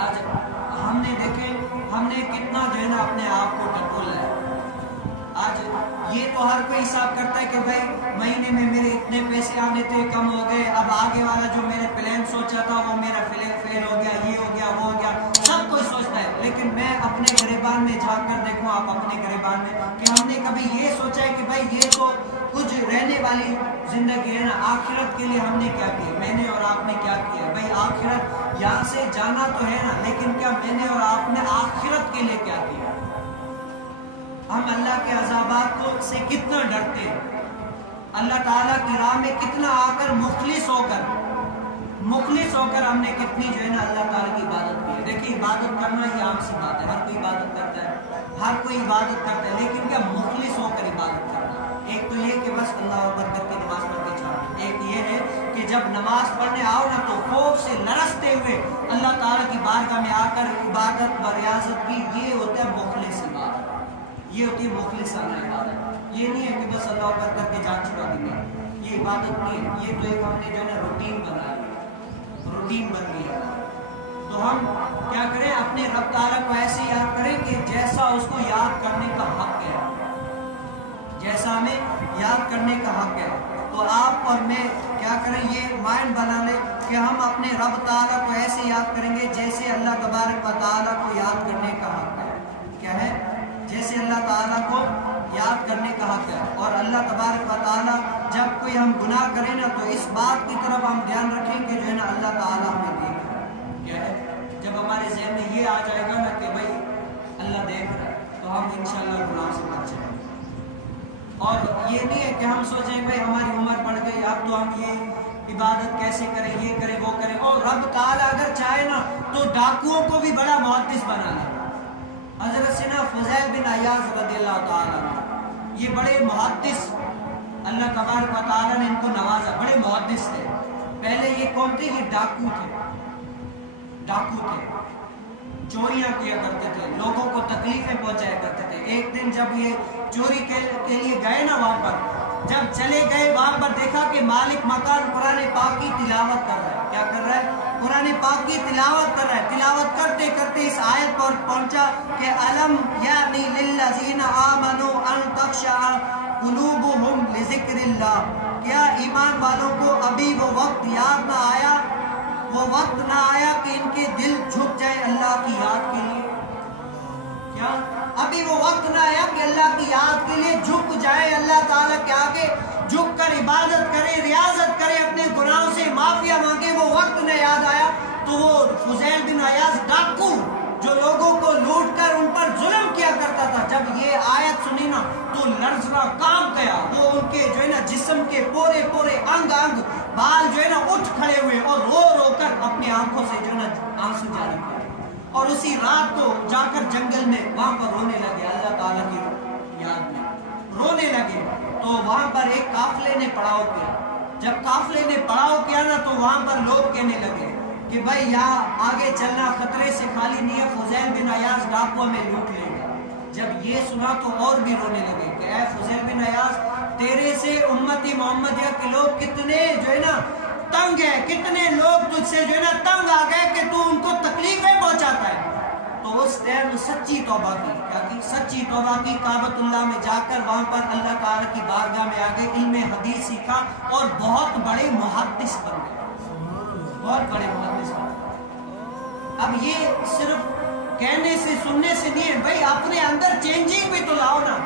آج ہم نے دیکھیں ہم نے کتنا جو ہے نا اپنے آپ کو ٹٹولا ہے. آج یہ تو ہر کوئی حساب کرتا ہے کہ بھائی مہینے میں میرے اتنے پیسے آنے تھے کم ہو گئے, اب آگے والا جو میں نے پلان سوچا تھا وہ میرا فیل ہو گیا, یہ ہو گیا وہ ہو گیا, سب کوئی سوچتا ہے. لیکن میں اپنے گریبان میں جھانک کر دیکھوں, آپ اپنے گریبان میں, کہ ہم نے کبھی یہ سوچا ہے کہ بھائی یہ تو کچھ رہنے والی زندگی ہے نا, آخرت کے لیے ہم نے کیا کیا, میں نے اور آپ نے کیا کیا. بھائی آخرت یہاں سے جانا تو ہے نا, لیکن کیا میں نے اور آپ نے آخرت کے لیے کیا کیا. ہم اللہ کے عذابات سے کتنا ڈرتے ہیں, اللہ تعالیٰ کی راہ میں کتنا آ کر مخلص ہو کر ہم نے کتنی جو ہے نا اللہ تعالیٰ کی عبادت کی ہے. دیکھیے عبادت کرنا یہ عام سی بات ہے, ہر کوئی عبادت کرتا ہے, لیکن کیا مخلص ہو کر عبادت کرنا. ایک تو یہ کہ بس اللہ اکبر کر کے نماز پڑھ کے چھوڑنا, ایک یہ ہے کہ جب نماز پڑھنے آؤ نا تو خوف سے لرزتے ہوئے اللہ تعالیٰ کی بارگاہ میں آ کر عبادت و ریاضت کی, یہ ہوتا ہے مخلص عبادت, یہ ہوتی ہے مخلصانہ عبادت. یہ نہیں ہے کہ بس اللہ اکبر کر کے جان چھڑا دیں گے, یہ عبادت نہیں ہے, یہ تو ایک ہم نے جو ہے نا روٹین بنا لی, روٹین بن گئی ہے. تو ہم کیا کریں, اپنے رب تعالیٰ کو ایسے یاد کریں کہ جیسا اس کو یاد کرنے کا حق ہے, جیسا ہمیں یاد کرنے کا حق ہے. تو آپ اور میں کیا کریں, یہ مائنڈ بنا لیں کہ ہم اپنے رب تعالیٰ کو ایسے یاد کریں گے جیسے اللہ تبارک و تعالیٰ کو یاد کرنے کا حق ہے. کیا ہے, جیسے اللہ تعالیٰ کو یاد کرنے کا حق ہے. اور اللہ تبارک و تعالیٰ جب کوئی ہم گناہ کریں نا تو اس بات کی طرف ہم دھیان رکھیں کہ جو ہے نا اللہ تعالیٰ ہمیں دیکھ رہا ہے. کیا ہے, جب ہمارے ذہن میں یہ آ جائے گا نا کہ بھائی اللہ دیکھ رہا ہے, تو ہم انشاءاللہ گناہ سے بچ جائیں گے. اور یہ نہیں ہے کہ ہم سوچیں بھائی ہماری عمر بڑھ گئی, اب تو ہم یہ عبادت کیسے کریں, یہ کریں وہ کریں. اور رب تعالیٰ اگر چاہے نا تو ڈاکوؤں کو بھی بڑا محدث بنا لے. حضرت سیدنا فضیل بن عیاض رضی اللہ تعالیٰ عنہ, یہ بڑے محدث, اللہ تبارک و تعالیٰ نے ان کو نوازا, بڑے محدث تھے. پہلے یہ کون تھے, یہ ڈاکو تھے, چوریاں کیا کرتے تھے, لوگوں کو تکلیفیں پہنچایا کرتے تھے. ایک دن جب یہ چوری کے لیے گئے نا, وہاں پر جب چلے گئے, وہاں پر دیکھا کہ مالک مکان قرآن پاک کی تلاوت کر رہا ہے. کیا کر رہا ہے, قرآن پاک کی تلاوت کر رہا ہے. تلاوت کرتے کرتے اس آیت پر پہنچا کہ الم یعنی للذین آمنوا ان تخشع قلوبہم لذکر اللہ, کیا ایمان والوں کو ابھی وہ وقت یاد نہ آیا, وہ وقت نہ آیا کہ ان کے دل جھک جائے اللہ کی یاد کے لیے. کیا ابھی وہ وقت نہ آیا کہ اللہ کی یاد کے لیے جھک جائے, اللہ تعالیٰ کے آگے جھک کر عبادت کرے, ریاضت کرے, اپنے گناہوں سے معافیا مانگے, وہ وقت نہ یاد آیا. تو وہ فضیل بن عیاض ڈاکو جو لوگوں کو لوٹ کر ان پر ظلم کیا کرتا تھا, جب یہ آیت سنی نا تو لرزنا کام گیا. وہ ان کے جو ہے نا جسم کے پورے انگ بال جو ہے نا اٹھ کھڑے ہوئے اور رو کر اپنی آنکھوں سے جو ہے نا آنسو جاری کیے. اور اسی رات کو جا کر جنگل میں وہاں پر رونے لگے, اللہ تعالیٰ کی یاد میں رونے لگے. تو وہاں پر ایک قافلے نے پڑاؤ کیا. جب قافلے نے پڑاؤ کیا نا تو وہاں پر لوگ کہنے لگے کہ بھائی یہاں آگے چلنا خطرے سے خالی نہیں ہے, فضیل بن عیاض ڈاکو میں لوٹ لے گا. جب یہ سنا تو اور بھی رونے لگے کہ اے فضیل بن عیاض, تیرے سے امتی محمدیہ کے لوگ کتنے جو ہے نا تنگ ہے, کتنے لوگ تجھ سے جو ہے نا تنگ آ گئے کہ تو ان کو تکلیفیں پہنچاتا ہے. تو اس ٹائم سچی توبہ کی, کیا کی, سچی توبہ کی. کعبۃ اللہ میں جا کر وہاں پر اللہ تعالیٰ کی بارگاہ میں آگے علم حدیث سیکھا اور بہت بڑے محدث بن گئے, بہت بڑے محدث بن گئے. اب یہ صرف کہنے سے سننے سے نہیں ہے بھائی, اپنے اندر چینجنگ بھی تو لاؤ نا.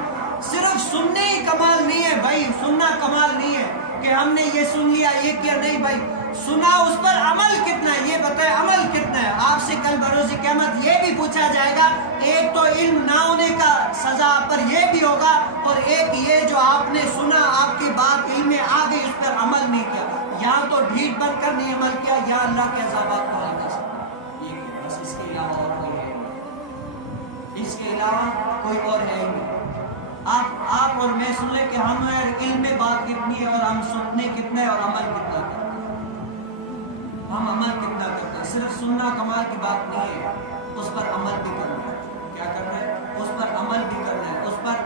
صرف سننے ہی کمال نہیں ہے بھائی, سننا کمال نہیں ہے کہ ہم نے یہ سن لیا یہ کیا, نہیں بھائی, سنا اس پر عمل کتنا ہے یہ بتائے, عمل کتنا ہے. آپ سے کل بروز قیامت یہ بھی پوچھا جائے گا. ایک تو علم نہ ہونے کا سزا پر یہ بھی ہوگا, اور ایک یہ جو آپ نے سنا, آپ کی بات علم میں آ گئی, اس پر عمل نہیں کیا, یا تو ڈھیٹ بن کر نہیں عمل کیا, یا اللہ کے عذابات کو ہلکا سکتا. یہ بس, اس کے علاوہ اور کوئی ہے, اس کے علاوہ کوئی اور ہے ہی نہیں. آپ اور میں سن لیں کہ ہم علم میں بات کتنی ہے, اور ہم سننے کتنے اور عمل کتنا کرتے ہیں. ہم عمل کتنا کرتے ہیں. صرف سننا کمال کی بات نہیں ہے, اس پر عمل بھی کرنا ہے. کیا کرنا ہے, اس پر عمل بھی کرنا ہے, اس پر